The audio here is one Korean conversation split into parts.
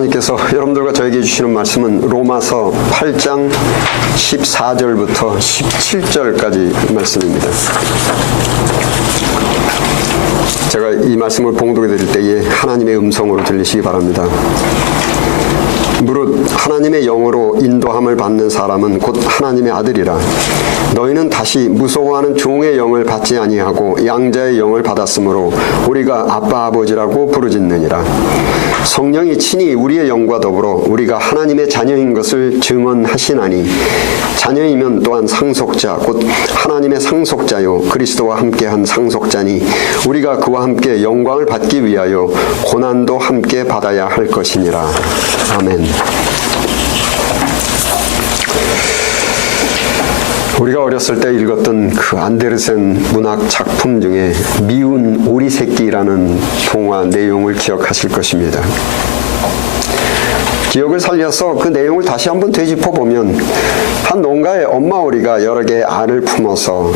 하나님께서 여러분들과 저에게 주시는 말씀은 로마서 8장 14절부터 17절까지 말씀입니다. 제가 이 말씀을 봉독해 드릴 때에 하나님의 음성으로 들리시기 바랍니다. 무릇 하나님의 영으로 인도함을 받는 사람은 곧 하나님의 아들이라. 너희는 다시 무서워하는 종의 영을 받지 아니하고 양자의 영을 받았으므로 우리가 아빠 아버지라고 부르짖느니라. 성령이 친히 우리의 영과 더불어 우리가 하나님의 자녀인 것을 증언하시나니 자녀이면 또한 상속자 곧 하나님의 상속자요 그리스도와 함께한 상속자니 우리가 그와 함께 영광을 받기 위하여 고난도 함께 받아야 할 것이니라. 아멘. 우리가 어렸을 때 읽었던 그 안데르센 문학 작품 중에 미운 오리 새끼라는 동화 내용을 기억하실 것입니다. 기억을 살려서 그 내용을 다시 한번 되짚어 보면 한 농가의 엄마 오리가 여러 개의 알을 품어서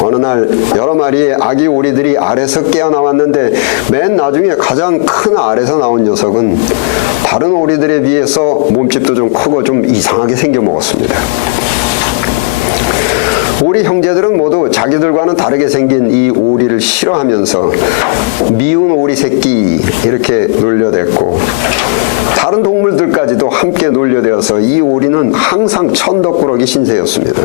어느 날 여러 마리의 아기 오리들이 알에서 깨어나왔는데 맨 나중에 가장 큰 알에서 나온 녀석은 다른 오리들에 비해서 몸집도 좀 크고 좀 이상하게 생겨 먹었습니다. 오리 형제들은 모두 자기들과는 다르게 생긴 이 오리를 싫어하면서 미운 오리 새끼 이렇게 놀려댔고 다른 동물들까지도 함께 놀려대어서 이 오리는 항상 천덕꾸러기 신세였습니다.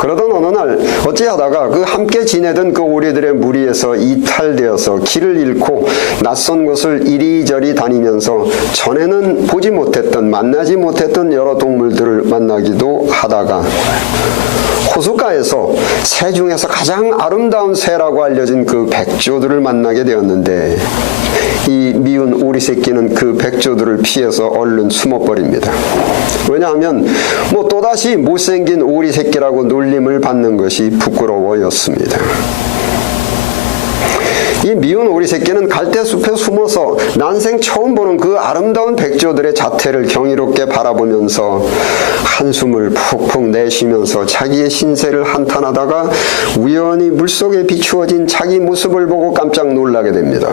그러던 어느 날 어찌하다가 그 함께 지내던 그 오리들의 무리에서 이탈되어서 길을 잃고 낯선 곳을 이리저리 다니면서 전에는 보지 못했던 만나지 못했던 여러 동물들을 만나기도 하다가 호숫가에서 새 중에서 가장 아름다운 새라고 알려진 그 백조들을 만나게 되었는데 이 미운 오리 새끼는 그 백조들을 피해서 얼른 숨어버립니다. 왜냐하면 또다시 못생긴 오리 새끼라고 놀림을 받는 것이 부끄러워였습니다. 이 미운 오리 새끼는 갈대숲에 숨어서 난생 처음 보는 그 아름다운 백조들의 자태를 경이롭게 바라보면서 한숨을 푹푹 내쉬면서 자기의 신세를 한탄하다가 우연히 물속에 비추어진 자기 모습을 보고 깜짝 놀라게 됩니다.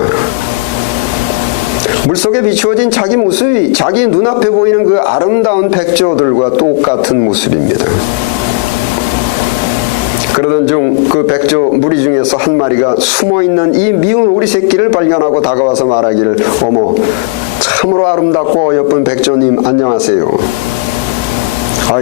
물속에 비추어진 자기 모습이 자기 눈앞에 보이는 그 아름다운 백조들과 똑같은 모습입니다. 그러던 중 그 백조 무리 중에서 한 마리가 숨어있는 이 미운 오리 새끼를 발견하고 다가와서 말하기를 어머 참으로 아름답고 어여쁜 백조님 안녕하세요.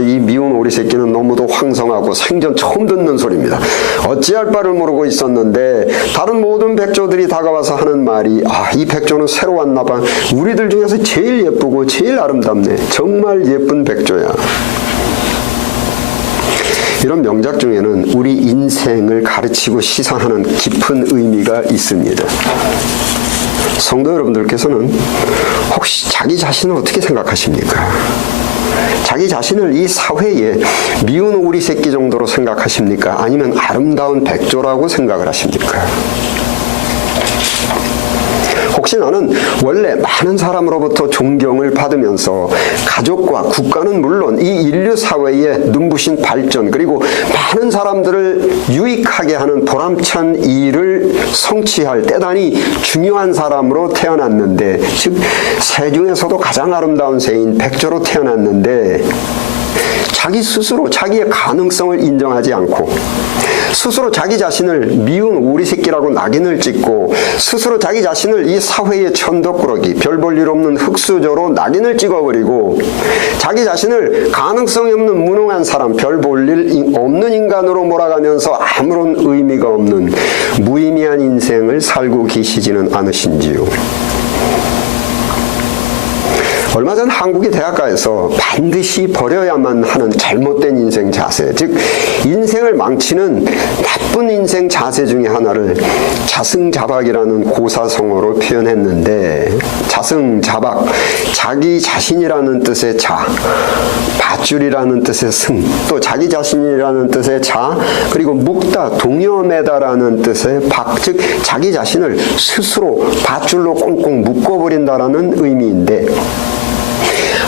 이 미운 오리 새끼는 너무도 황성하고 생전 처음 듣는 소리입니다. 어찌할 바를 모르고 있었는데 다른 모든 백조들이 다가와서 하는 말이 이 백조는 새로 왔나 봐. 우리들 중에서 제일 예쁘고 제일 아름답네. 정말 예쁜 백조야. 이런 명작 중에는 우리 인생을 가르치고 시사하는 깊은 의미가 있습니다. 성도 여러분들께서는 혹시 자기 자신을 어떻게 생각하십니까? 자기 자신을 이 사회에 미운 오리 새끼 정도로 생각하십니까? 아니면 아름다운 백조라고 생각을 하십니까? 혹시 나는 원래 많은 사람으로부터 존경을 받으면서 가족과 국가는 물론 이 인류 사회의 눈부신 발전 그리고 많은 사람들을 유익하게 하는 보람찬 일을 성취할 대단히 중요한 사람으로 태어났는데 즉 새 중에서도 가장 아름다운 새인 백조로 태어났는데 자기 스스로 자기의 가능성을 인정하지 않고 스스로 자기 자신을 미운 오리 새끼라고 낙인을 찍고 스스로 자기 자신을 이 사회의 천덕꾸러기 별 볼 일 없는 흙수저로 낙인을 찍어버리고 자기 자신을 가능성이 없는 무능한 사람 별 볼 일 없는 인간으로 몰아가면서 아무런 의미가 없는 무의미한 인생을 살고 계시지는 않으신지요. 얼마 전 한국의 대학가에서 반드시 버려야만 하는 잘못된 인생 자세, 즉 인생을 망치는 나쁜 인생 자세 중에 하나를 자승자박이라는 고사성어로 표현했는데 자승자박, 자기 자신이라는 뜻의 자, 밧줄이라는 뜻의 승, 또 자기 자신이라는 뜻의 자, 그리고 묵다, 동여매다라는 뜻의 박, 즉 자기 자신을 스스로 밧줄로 꽁꽁 묶어버린다라는 의미인데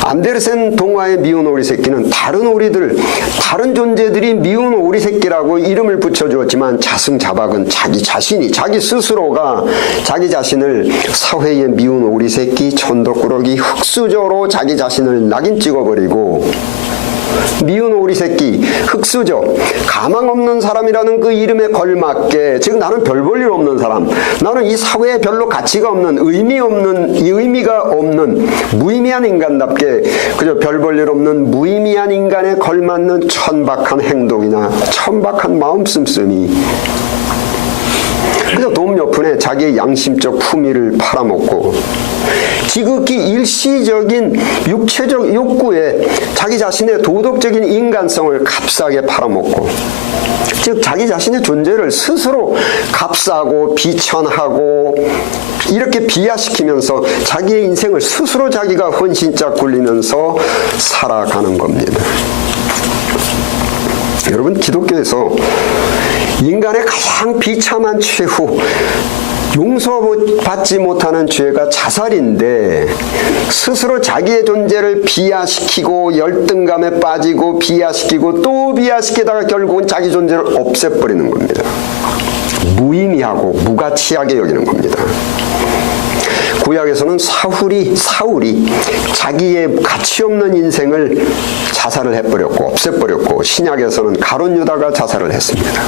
안데르센 동화의 미운 오리 새끼는 다른 오리들, 다른 존재들이 미운 오리 새끼라고 이름을 붙여주었지만 자승자박은 자기 자신이, 자기 스스로가 자기 자신을 사회의 미운 오리 새끼, 천덕꾸러기, 흙수저로 자기 자신을 낙인 찍어버리고 미운 오리 새끼, 흙수저, 가망 없는 사람이라는 그 이름에 걸맞게, 즉 나는 별 볼 일 없는 사람, 나는 이 사회에 별로 가치가 없는, 의미가 없는 무의미한 인간답게 그저 별 볼 일 없는 무의미한 인간에 걸맞는 천박한 행동이나 천박한 마음 씀씀이 그저 돈 몇 푼에 자기의 양심적 품위를 팔아먹고 지극히 일시적인 육체적 욕구에 자기 자신의 도덕적인 인간성을 값싸게 팔아먹고, 즉 자기 자신의 존재를 스스로 값싸고 비천하고 이렇게 비하시키면서 자기의 인생을 스스로 자기가 헌신짝 굴리면서 살아가는 겁니다. 여러분, 기독교에서 인간의 가장 비참한 최후, 용서받지 못하는 죄가 자살인데 스스로 자기의 존재를 비하시키고 열등감에 빠지고 비하시키고 또 비하시키다가 결국은 자기 존재를 없애버리는 겁니다. 무의미하고 무가치하게 여기는 겁니다. 구약에서는 사울이 자기의 가치 없는 인생을 자살을 해버렸고 없애버렸고, 신약에서는 가룟 유다가 자살을 했습니다.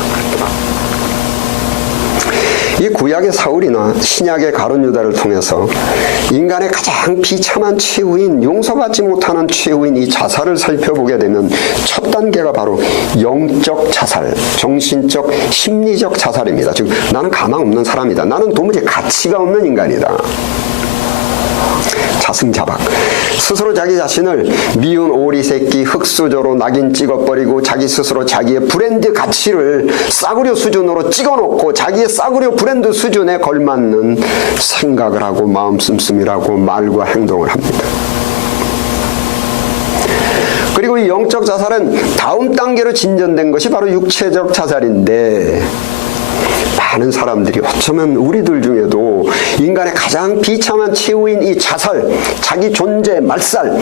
이 구약의 사울이나 신약의 가룟 유다를 통해서 인간의 가장 비참한 최후인, 용서받지 못하는 최후인 이 자살을 살펴보게 되면 첫 단계가 바로 영적 자살, 정신적, 심리적 자살입니다. 즉 나는 가망 없는 사람이다. 나는 도무지 가치가 없는 인간이다. 자승자박, 스스로 자기 자신을 미운 오리 새끼, 흙수저로 낙인 찍어버리고 자기 스스로 자기의 브랜드 가치를 싸구려 수준으로 찍어놓고 자기의 싸구려 브랜드 수준에 걸맞는 생각을 하고 마음 씀씀이라고 말과 행동을 합니다. 그리고 이 영적 자살은 다음 단계로 진전된 것이 바로 육체적 자살인데, 많은 사람들이 어쩌면 우리들 중에도 인간의 가장 비참한 최후인 이 자살, 자기 존재 말살,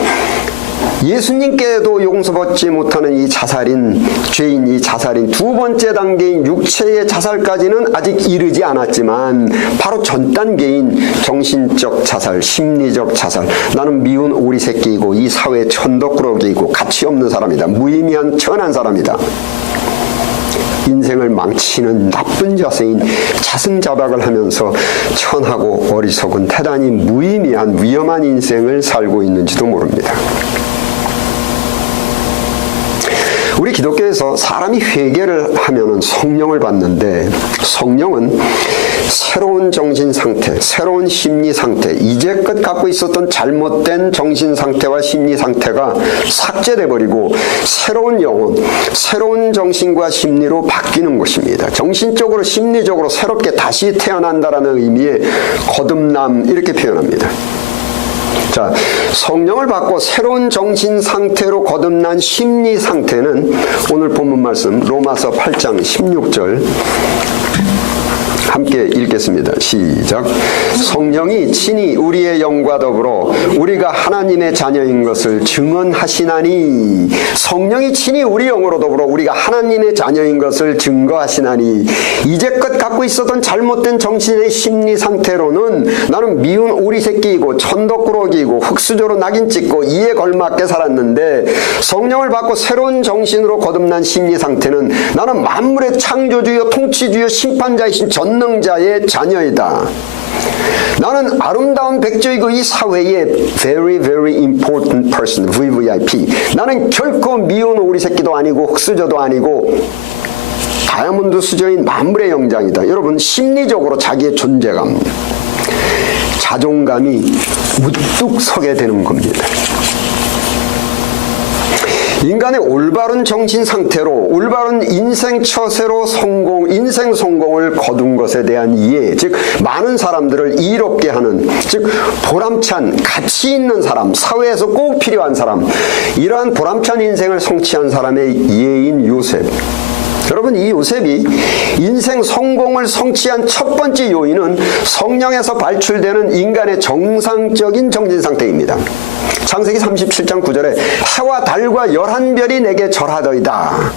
예수님께도 용서받지 못하는 이 자살인, 죄인 이 자살인 두 번째 단계인 육체의 자살까지는 아직 이르지 않았지만 바로 전 단계인 정신적 자살, 심리적 자살, 나는 미운 오리 새끼이고 이 사회의 천덕꾸러기이고 가치 없는 사람이다, 무의미한 천한 사람이다, 인생을 망치는 나쁜 자세인 자승자박을 하면서 천하고 어리석은 대단히 무의미한 위험한 인생을 살고 있는지도 모릅니다. 우리 기독교에서 사람이 회개를 하면은 성령을 받는데, 성령은 새로운 정신 상태, 새로운 심리 상태, 이제껏 갖고 있었던 잘못된 정신 상태와 심리 상태가 삭제돼 버리고 새로운 영혼, 새로운 정신과 심리로 바뀌는 것입니다. 정신적으로, 심리적으로 새롭게 다시 태어난다라는 의미의 거듭남, 이렇게 표현합니다. 자, 성령을 받고 새로운 정신 상태로 거듭난 심리 상태는 오늘 본문 말씀 로마서 8장 16절 함께 읽겠습니다. 시작. 성령이 친히 우리의 영과 더불어 우리가 하나님의 자녀인 것을 증언하시나니, 성령이 친히 우리 영으로 더불어 우리가 하나님의 자녀인 것을 증거하시나니, 이제껏 갖고 있었던 잘못된 정신의 심리 상태로는 나는 미운 오리 새끼이고 천덕꾸러기이고 흙수저로 낙인 찍고 이에 걸맞게 살았는데, 성령을 받고 새로운 정신으로 거듭난 심리 상태는 나는 만물의 창조주여 통치주여 심판자이신 전능자의 자녀이다. 나는 아름다운 백조이고 이 사회의 very very important person, VVIP. 나는 결코 미운 오리 새끼도 아니고 흙수저도 아니고 다이아몬드 수저인 만물의 영장이다. 여러분, 심리적으로 자기의 존재감, 자존감이 우뚝 서게 되는 겁니다. 인간의 올바른 정신 상태로, 올바른 인생 처세로 인생 성공을 거둔 것에 대한 이해, 즉 많은 사람들을 이롭게 하는, 즉 보람찬, 가치 있는 사람, 사회에서 꼭 필요한 사람, 이러한 보람찬 인생을 성취한 사람의 예인 요셉, 여러분, 이 요셉이 인생 성공을 성취한 첫 번째 요인은 성령에서 발출되는 인간의 정상적인 정신 상태입니다. 창세기 37장 9절에 해와 달과 11별이 내게 절하더이다.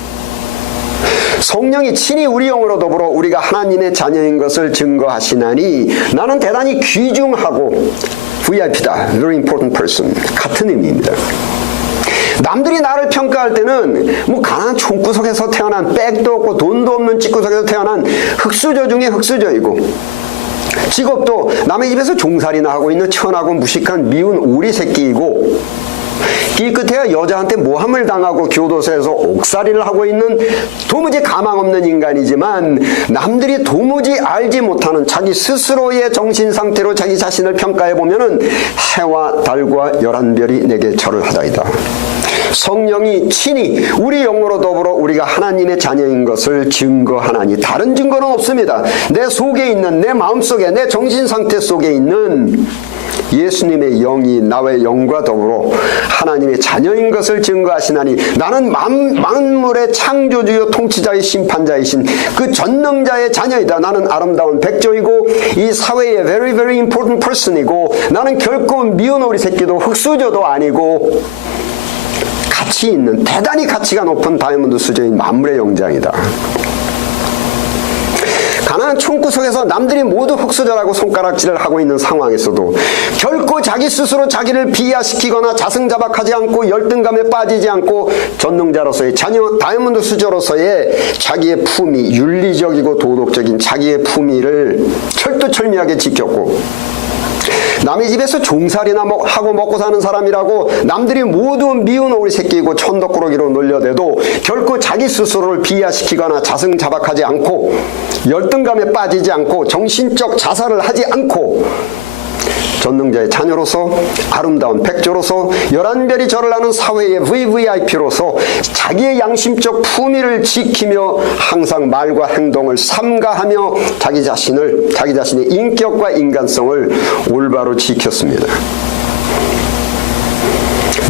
성령이 친히 우리 영으로 더불어 우리가 하나님의 자녀인 것을 증거하시나니 나는 대단히 귀중하고 VIP다. Very important person. 같은 의미입니다. 남들이 나를 평가할 때는 뭐 가난한 총구석에서 태어난 백도 없고 돈도 없는 집구석에서 태어난 흙수저 중에 흙수저이고, 직업도 남의 집에서 종살이나 하고 있는 천하고 무식한 미운 오리 새끼이고, 기껏해야 여자한테 모함을 당하고 교도소에서 옥살이를 하고 있는 도무지 가망 없는 인간이지만, 남들이 도무지 알지 못하는 자기 스스로의 정신 상태로 자기 자신을 평가해 보면은 해와 달과 11별이 내게 절을 하다이다. 성령이 친히 우리 영으로 더불어 우리가 하나님의 자녀인 것을 증거하나니, 다른 증거는 없습니다. 내 속에 있는, 내 마음속에, 내 정신 상태 속에 있는 예수님의 영이 나의 영과 더불어 하나님의 자녀인 것을 증거하시나니, 나는 만물의 창조주요 통치자의 심판자이신 그 전능자의 자녀이다. 나는 아름다운 백조이고 이 사회의 very very important person이고, 나는 결코 미운 오리 새끼도 흙수저도 아니고 가치 있는, 대단히 가치가 높은 다이아몬드 수저인 만물의 영장이다. 가난한 총구석에서 남들이 모두 흙수저라고 손가락질을 하고 있는 상황에서도 결코 자기 스스로 자기를 비하시키거나 자승자박하지 않고 열등감에 빠지지 않고 전능자로서의 자녀 다이아몬드 수저로서의 자기의 품위, 윤리적이고 도덕적인 자기의 품위를 철두철미하게 지켰고, 남의 집에서 종살이나 하고 먹고 사는 사람이라고 남들이 모두 미운 오리 새끼이고 천덕꾸러기로 놀려대도 결코 자기 스스로를 비하시키거나 자승자박하지 않고 열등감에 빠지지 않고 정신적 자살을 하지 않고 전능자의 자녀로서 아름다운 백조로서 11별이 절을 하는 사회의 VVIP로서 자기의 양심적 품위를 지키며 항상 말과 행동을 삼가하며 자기 자신의 인격과 인간성을 올바로 지켰습니다.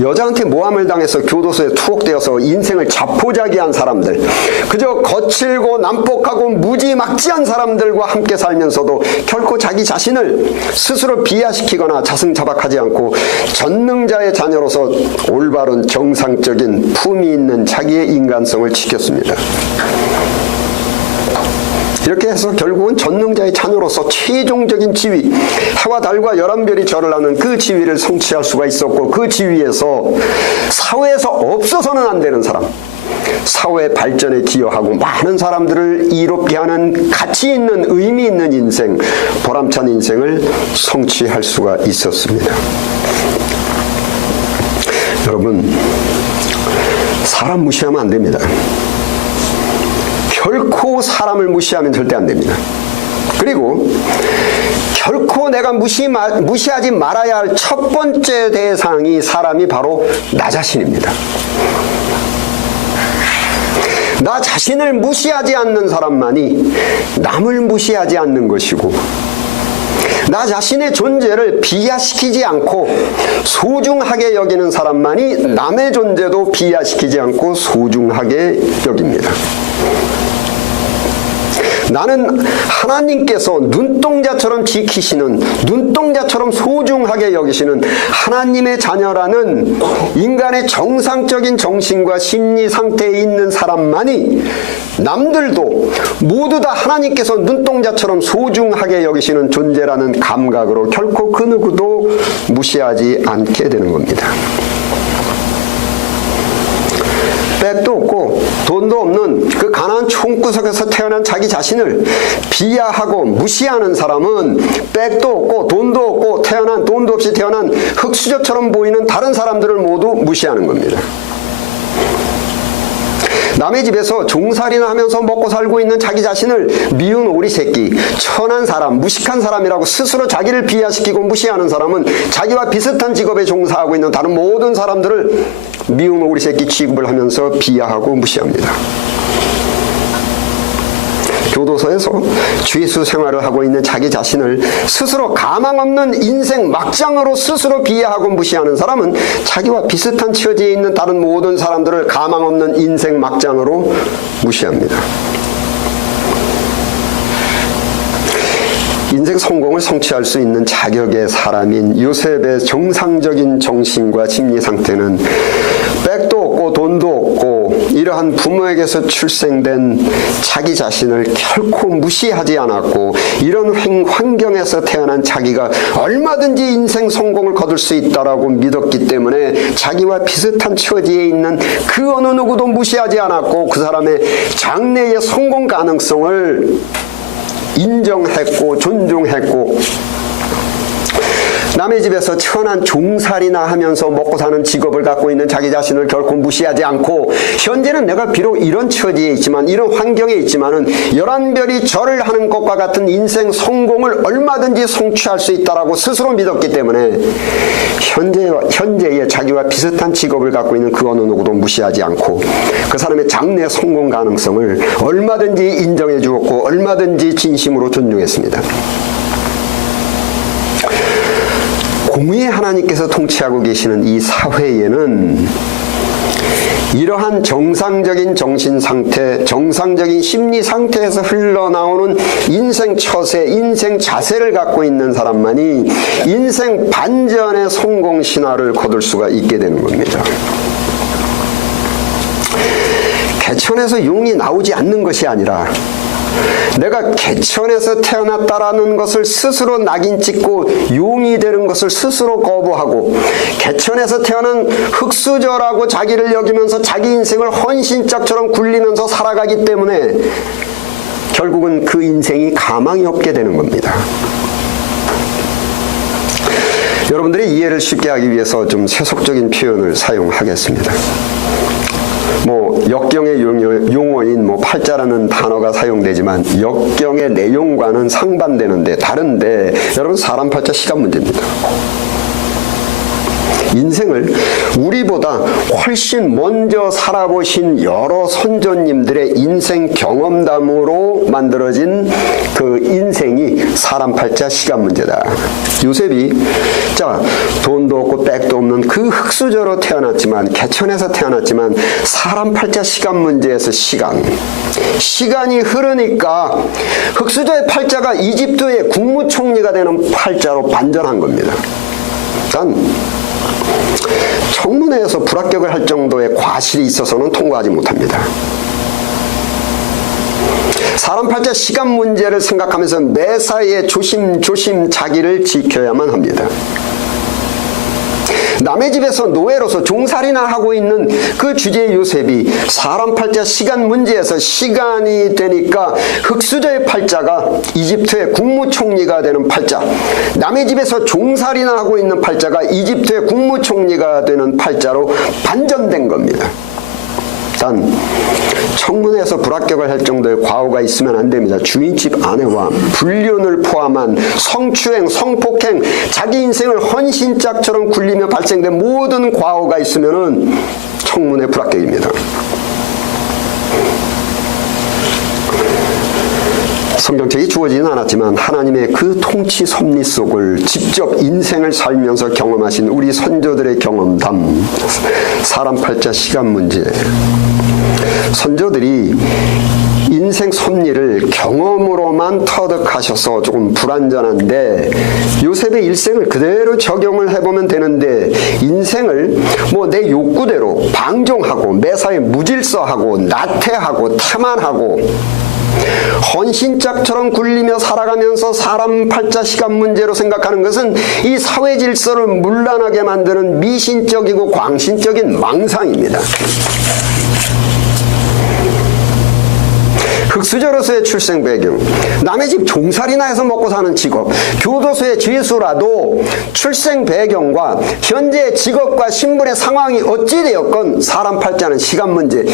여자한테 모함을 당해서 교도소에 투옥되어서 인생을 자포자기한 사람들, 그저 거칠고 난폭하고 무지막지한 사람들과 함께 살면서도 결코 자기 자신을 스스로 비하시키거나 자승자박하지 않고 전능자의 자녀로서 올바른 정상적인 품위 있는 자기의 인간성을 지켰습니다. 이렇게 해서 결국은 전능자의 자녀로서 최종적인 지위, 해와 달과 11별이 절을 하는 그 지위를 성취할 수가 있었고, 그 지위에서 사회에서 없어서는 안 되는 사람, 사회 발전에 기여하고 많은 사람들을 이롭게 하는 가치 있는 의미 있는 인생, 보람찬 인생을 성취할 수가 있었습니다. 여러분, 사람 무시하면 안 됩니다. 결코 사람을 무시하면 절대 안 됩니다. 그리고 결코 내가 무시하지 말아야 할 첫 번째 대상이 사람이 바로 나 자신입니다. 나 자신을 무시하지 않는 사람만이 남을 무시하지 않는 것이고, 나 자신의 존재를 비하시키지 않고 소중하게 여기는 사람만이 남의 존재도 비하시키지 않고 소중하게 여깁니다. 나는 하나님께서 눈동자처럼 지키시는, 눈동자처럼 소중하게 여기시는 하나님의 자녀라는 인간의 정상적인 정신과 심리 상태에 있는 사람만이 남들도 모두 다 하나님께서 눈동자처럼 소중하게 여기시는 존재라는 감각으로 결코 그 누구도 무시하지 않게 되는 겁니다. 백도 없고 돈도 없는 그 가난한 총구석에서 태어난 자기 자신을 비하하고 무시하는 사람은 백도 없고 돈도 없고 돈도 없이 태어난 흙수저처럼 보이는 다른 사람들을 모두 무시하는 겁니다. 남의 집에서 종살이나 하면서 먹고 살고 있는 자기 자신을 미운 오리 새끼, 천한 사람, 무식한 사람이라고 스스로 자기를 비하시키고 무시하는 사람은 자기와 비슷한 직업에 종사하고 있는 다른 모든 사람들을 미운 오리 새끼 취급을 하면서 비하하고 무시합니다. 교도소에서 죄수 생활을 하고 있는 자기 자신을 스스로 가망 없는 인생 막장으로 스스로 비하하고 무시하는 사람은 자기와 비슷한 처지에 있는 다른 모든 사람들을 가망 없는 인생 막장으로 무시합니다. 인생 성공을 성취할 수 있는 자격의 사람인 요셉의 정상적인 정신과 심리 상태는 백도 없고 돈도 없고 이러한 부모에게서 출생된 자기 자신을 결코 무시하지 않았고, 이런 환경에서 태어난 자기가 얼마든지 인생 성공을 거둘 수 있다라고 믿었기 때문에 자기와 비슷한 처지에 있는 그 어느 누구도 무시하지 않았고, 그 사람의 장래의 성공 가능성을 인정했고 존중했고, 남의 집에서 천한 종살이나 하면서 먹고 사는 직업을 갖고 있는 자기 자신을 결코 무시하지 않고, 현재는 내가 비록 이런 처지에 있지만, 이런 환경에 있지만은 11별이 절을 하는 것과 같은 인생 성공을 얼마든지 성취할 수 있다라고 스스로 믿었기 때문에 현재의 자기와 비슷한 직업을 갖고 있는 그 어느 누구도 무시하지 않고, 그 사람의 장래 성공 가능성을 얼마든지 인정해 주었고 얼마든지 진심으로 존중했습니다. 공의의 하나님께서 통치하고 계시는 이 사회에는 이러한 정상적인 정신 상태, 정상적인 심리 상태에서 흘러나오는 인생 처세, 인생 자세를 갖고 있는 사람만이 인생 반전의 성공 신화를 거둘 수가 있게 되는 겁니다. 개천에서 용이 나오지 않는 것이 아니라 내가 개천에서 태어났다라는 것을 스스로 낙인 찍고 용이 되는 것을 스스로 거부하고, 개천에서 태어난 흙수저라고 자기를 여기면서 자기 인생을 헌신짝처럼 굴리면서 살아가기 때문에 결국은 그 인생이 가망이 없게 되는 겁니다. 여러분들의 이해를 쉽게 하기 위해서 좀 세속적인 표현을 사용하겠습니다. 역경의 용어인 팔자라는 단어가 사용되지만 역경의 내용과는 상반되는데 다른데, 여러분, 사람 팔자 시간 문제입니다. 인생을 우리보다 훨씬 먼저 살아보신 여러 선조님들의 인생 경험담으로 만들어진 그 인생이 사람 팔자 시간 문제다. 요셉이 돈도 없고 백도 없는 그 흙수저로 태어났지만, 개천에서 태어났지만 사람 팔자 시간 문제에서 시간이 흐르니까 흙수저의 팔자가 이집트의 국무총리가 되는 팔자로 반전한 겁니다. 청문회에서 불합격을 할 정도의 과실이 있어서는 통과하지 못합니다. 사람 팔자 시간 문제를 생각하면서 매사에 조심조심 자기를 지켜야만 합니다. 남의 집에서 노예로서 종살이나 하고 있는 그 주제의 요셉이 사람 팔자 시간 문제에서 시간이 되니까 흙수저의 팔자가 이집트의 국무총리가 되는 팔자, 남의 집에서 종살이나 하고 있는 팔자가 이집트의 국무총리가 되는 팔자로 반전된 겁니다. 단 청문회에서 불합격을 할 정도의 과오가 있으면 안 됩니다. 주인집 아내와 불륜을 포함한 성추행, 성폭행, 자기 인생을 헌신짝처럼 굴리며 발생된 모든 과오가 있으면은 청문회 불합격입니다. 성경책이 주어지진 않았지만 하나님의 그 통치 섭리 속을 직접 인생을 살면서 경험하신 우리 선조들의 경험담, 사람 팔자 시간 문제. 선조들이 인생 섭리를 경험으로만 터득하셔서 조금 불완전한데, 요셉의 일생을 그대로 적용을 해보면 되는데, 인생을 내 욕구대로 방종하고 매사에 무질서하고 나태하고 태만하고 헌신짝처럼 굴리며 살아가면서 사람 팔자 시간 문제로 생각하는 것은 이 사회 질서를 문란하게 만드는 미신적이고 광신적인 망상입니다. 흙수저로서의 출생 배경, 남의 집 종살이나 해서 먹고 사는 직업, 교도소의 죄수라도 출생 배경과 현재의 직업과 신분의 상황이 어찌되었건 사람 팔자는 시간 문제,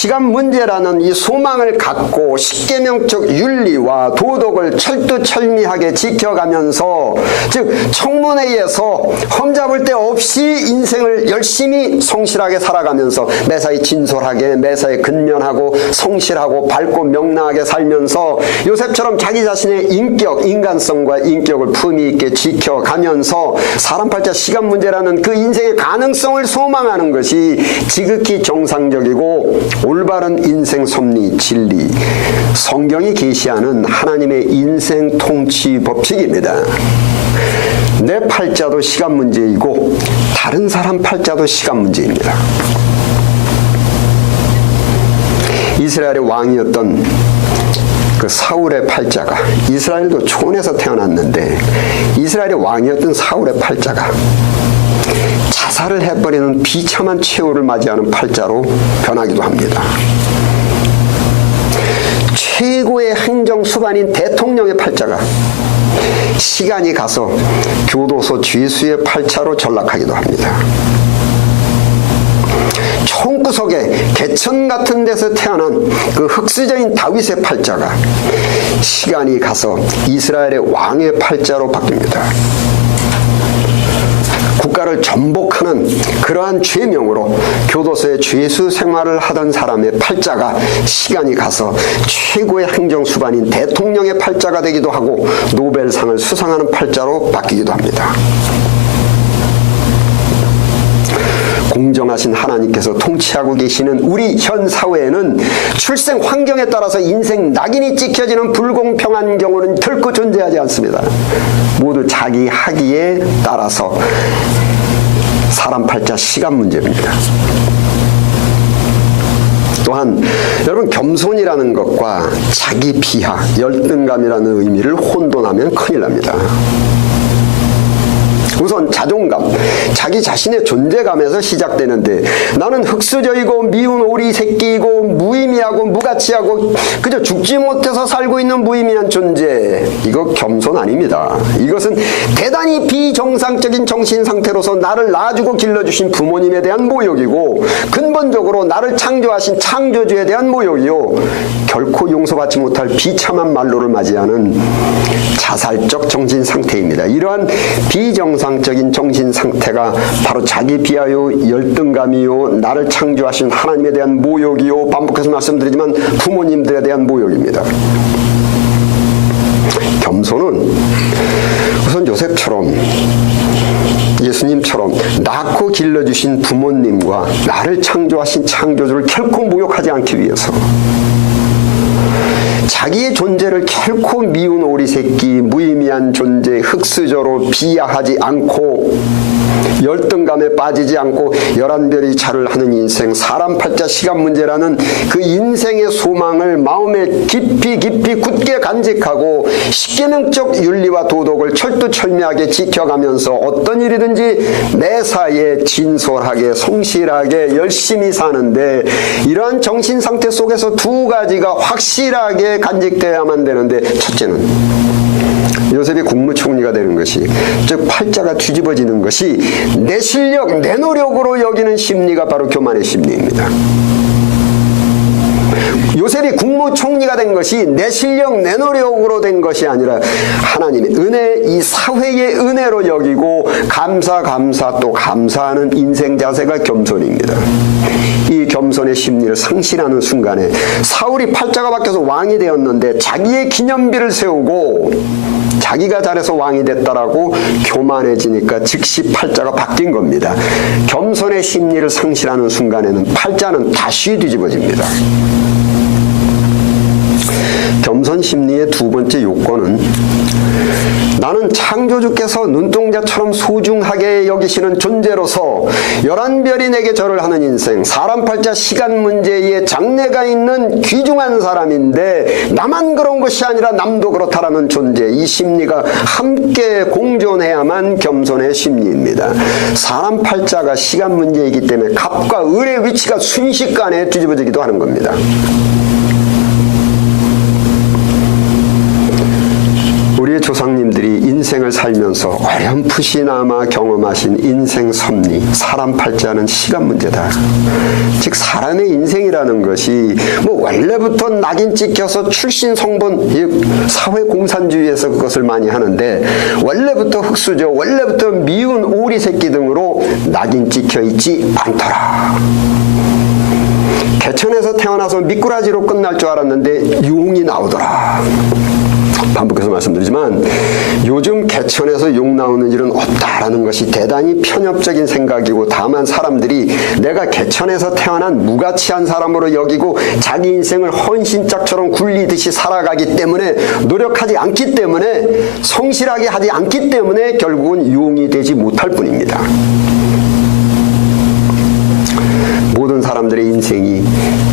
시간 문제라는 이 소망을 갖고 십계명적 윤리와 도덕을 철두철미하게 지켜가면서, 즉 청문회에서 험잡을 데 없이 인생을 열심히 성실하게 살아가면서 매사에 진솔하게, 매사에 근면하고 성실하고 밝고 명랑하게 살면서 요셉처럼 자기 자신의 인격, 인간성과 인격을 품위 있게 지켜가면서 사람 팔자 시간 문제라는 그 인생의 가능성을 소망하는 것이 지극히 정상적이고 올바른 인생 섭리, 진리, 성경이 계시하는 하나님의 인생 통치 법칙입니다. 내 팔자도 시간 문제이고 다른 사람 팔자도 시간 문제입니다. 이스라엘의 왕이었던 그 사울의 팔자가, 이스라엘도 초원에서 태어났는데 이스라엘의 왕이었던 사울의 팔자가 자살을 해버리는 비참한 최후를 맞이하는 팔자로 변하기도 합니다. 최고의 행정 수반인 대통령의 팔자가 시간이 가서 교도소 죄수의 팔자로 전락하기도 합니다. 총구석에 개천 같은 데서 태어난 그 흑수저인 다윗의 팔자가 시간이 가서 이스라엘의 왕의 팔자로 바뀝니다. 국가를 전복하는 그러한 죄명으로 교도소의 죄수 생활을 하던 사람의 팔자가 시간이 가서 최고의 행정수반인 대통령의 팔자가 되기도 하고 노벨상을 수상하는 팔자로 바뀌기도 합니다. 공정하신 하나님께서 통치하고 계시는 우리 현 사회에는 출생 환경에 따라서 인생 낙인이 찍혀지는 불공평한 경우는 결코 존재하지 않습니다. 모두 자기 학위에 따라서 사람 팔자 시간 문제입니다. 또한 여러분, 겸손이라는 것과 자기 비하, 열등감이라는 의미를 혼돈하면 큰일 납니다. 우선 자존감, 자기 자신의 존재감에서 시작되는데 나는 흙수저이고 미운 오리 새끼이고 무의미하고 무가치하고 그저 죽지 못해서 살고 있는 무의미한 존재, 이거 겸손 아닙니다. 이것은 대단히 비정상적인 정신 상태로서 나를 낳아주고 길러주신 부모님에 대한 모욕이고 근본적으로 나를 창조하신 창조주에 대한 모욕이요, 결코 용서받지 못할 비참한 말로를 맞이하는 자살적 정신 상태입니다. 이러한 비정상적인 정신 상태가 바로 자기 비하요, 열등감이요, 나를 창조하신 하나님에 대한 모욕이요, 반복해서 말씀드리지만 부모님들에 대한 모욕입니다. 겸손은 우선 요셉처럼, 예수님처럼 낳고 길러주신 부모님과 나를 창조하신 창조주를 결코 모욕하지 않기 위해서, 자기의 존재를 결코 미운 오리 새끼, 무의미한 존재, 흙수저로 비하하지 않고 열등감에 빠지지 않고 11별이 자를 하는 인생, 사람 팔자 시간 문제라는 그 인생의 소망을 마음에 깊이 굳게 간직하고 십계명적 윤리와 도덕을 철두철미하게 지켜가면서 어떤 일이든지 매사에 진솔하게 성실하게 열심히 사는데, 이러한 정신 상태 속에서 두 가지가 확실하게 간직되어야만 되는데, 첫째는 요셉이 국무총리가 되는 것이, 즉 팔자가 뒤집어지는 것이 내 실력, 내 노력으로 여기는 심리가 바로 교만의 심리입니다. 요셉이 국무총리가 된 것이 내 실력, 내 노력으로 된 것이 아니라 하나님의 은혜, 이 사회의 은혜로 여기고 감사 또 감사하는 인생 자세가 겸손입니다. 이 겸손의 심리를 상실하는 순간에 사울이 팔자가 바뀌어서 왕이 되었는데 자기의 기념비를 세우고 자기가 잘해서 왕이 됐다라고 교만해지니까 즉시 팔자가 바뀐 겁니다. 겸손의 심리를 상실하는 순간에는 팔자는 다시 뒤집어집니다. 겸손 심리의 두 번째 요건은, 나는 창조주께서 눈동자처럼 소중하게 여기시는 존재로서 11별이 내게 절을 하는 인생, 사람 팔자 시간 문제에 장래가 있는 귀중한 사람인데 나만 그런 것이 아니라 남도 그렇다라는 존재, 이 심리가 함께 공존해야만 겸손의 심리입니다. 사람 팔자가 시간 문제이기 때문에 갑과 을의 위치가 순식간에 뒤집어지기도 하는 겁니다. 우리의 조상님들이 인생 인생을 살면서 어렴풋이나마 경험하신 인생 섭리, 사람 팔자는 시간 문제다. 즉 사람의 인생이라는 것이 뭐 원래부터 낙인 찍혀서 출신 성분, 사회 공산주의에서 그것을 많이 하는데 원래부터 흙수저, 원래부터 미운 오리 새끼 등으로 낙인 찍혀 있지 않더라. 개천에서 태어나서 미꾸라지로 끝날 줄 알았는데 용이 나오더라. 반복해서 말씀드리지만 요즘 개천에서 용 나오는 일은 없다라는 것이 대단히 편협적인 생각이고, 다만 사람들이 내가 개천에서 태어난 무가치한 사람으로 여기고 자기 인생을 헌신짝처럼 굴리듯이 살아가기 때문에, 노력하지 않기 때문에, 성실하게 하지 않기 때문에 결국은 용이 되지 못할 뿐입니다. 모든 사람들의 인생이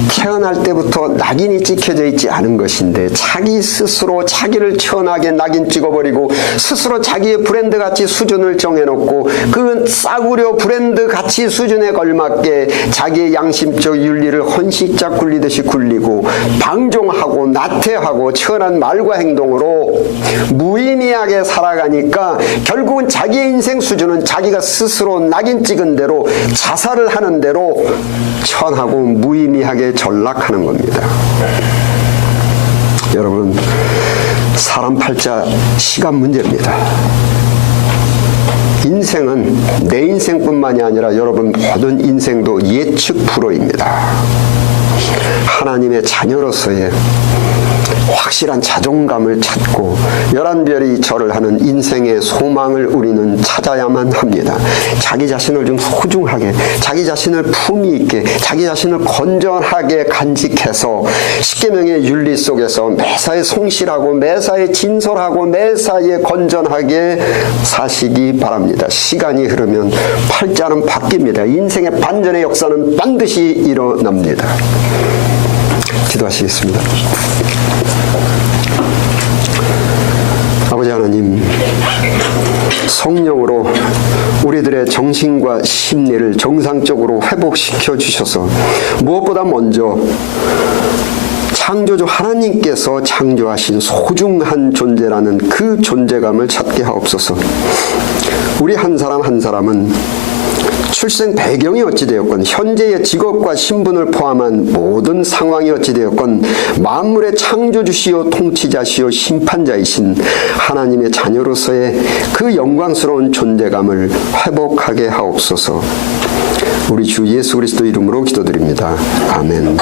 태어날 때부터 낙인이 찍혀져 있지 않은 것인데, 자기 스스로 자기를 천하게 낙인 찍어버리고 스스로 자기의 브랜드 가치 수준을 정해놓고 그 싸구려 브랜드 가치 수준에 걸맞게 자기의 양심적 윤리를 헌신짝 굴리듯이 굴리고 방종하고 나태하고 천한 말과 행동으로 무의미하게 살아가니까 결국은 자기의 인생 수준은 자기가 스스로 낙인 찍은 대로, 자살을 하는 대로 천하고 무의미하게 전락하는 겁니다. 여러분, 사람 팔자 시간 문제입니다. 인생은 내 인생뿐만이 아니라 여러분 모든 인생도 예측 불허입니다. 하나님의 자녀로서의 확실한 자존감을 찾고 11별이 절을 하는 인생의 소망을 우리는 찾아야만 합니다. 자기 자신을 좀 소중하게, 자기 자신을 품위 있게, 자기 자신을 건전하게 간직해서 십계명의 윤리 속에서 매사에 성실하고 매사에 진솔하고 매사에 건전하게 사시기 바랍니다. 시간이 흐르면 팔자는 바뀝니다. 인생의 반전의 역사는 반드시 일어납니다. 기도하시겠습니다. 아버지 하나님, 성령으로 우리들의 정신과 심리를 정상적으로 회복시켜 주셔서 무엇보다 먼저 창조주 하나님께서 창조하신 소중한 존재라는 그 존재감을 찾게 하옵소서. 우리 한 사람 한 사람은 출생 배경이 어찌되었건, 현재의 직업과 신분을 포함한 모든 상황이 어찌되었건, 만물의 창조주시요 통치자시요 심판자이신 하나님의 자녀로서의 그 영광스러운 존재감을 회복하게 하옵소서. 우리 주 예수 그리스도 이름으로 기도드립니다. 아멘.